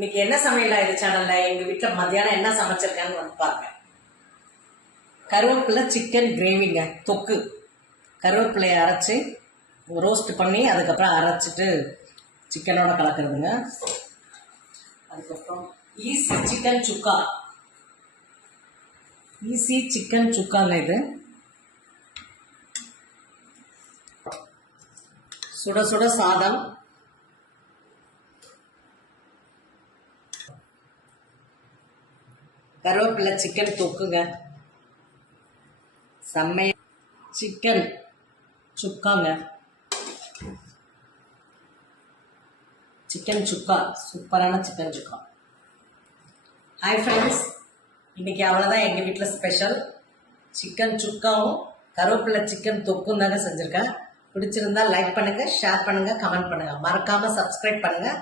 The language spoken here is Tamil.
இன்னைக்கு என்ன சமையல் இது சேனல்ல எங்க வீட்டுல மத்தியானம் என்ன சமைச்சிருக்கான்னு வந்து பாருங்க. கருவேப்பிலை சிக்கன் கிரேவிங்க, தொக்கு. கருவேப்பிலையை அரைச்சி ரோஸ்ட் பண்ணி அதுக்கப்புறம் அரைச்சிட்டு சிக்கனோட கலக்கிறதுங்க. அதுக்கப்புறம் ஈஸி சிக்கன் சுக்கா. ஈஸி சிக்கன் சுக்காங்க இது. சுட சுட சாதம், கருவேப்பிலை சிக்கன் தொக்குங்க, செம்மையா சிக்கன் சுக்காங்க, சிக்கன் சுக்கா, சூப்பரான சிக்கன் சுக்கா. ஹாய் ஃப்ரெண்ட்ஸ், இன்னைக்கு அவ்வளோதான் எங்கள் வீட்டில் ஸ்பெஷல். சிக்கன் சுக்காவும் கருவேப்பிலை சிக்கன் தொக்கும் தாங்க செஞ்சுருக்கேன். பிடிச்சிருந்தா லைக் பண்ணுங்கள், ஷேர் பண்ணுங்கள், கமெண்ட் பண்ணுங்கள். மறக்காமல் சப்ஸ்கிரைப் பண்ணுங்கள்.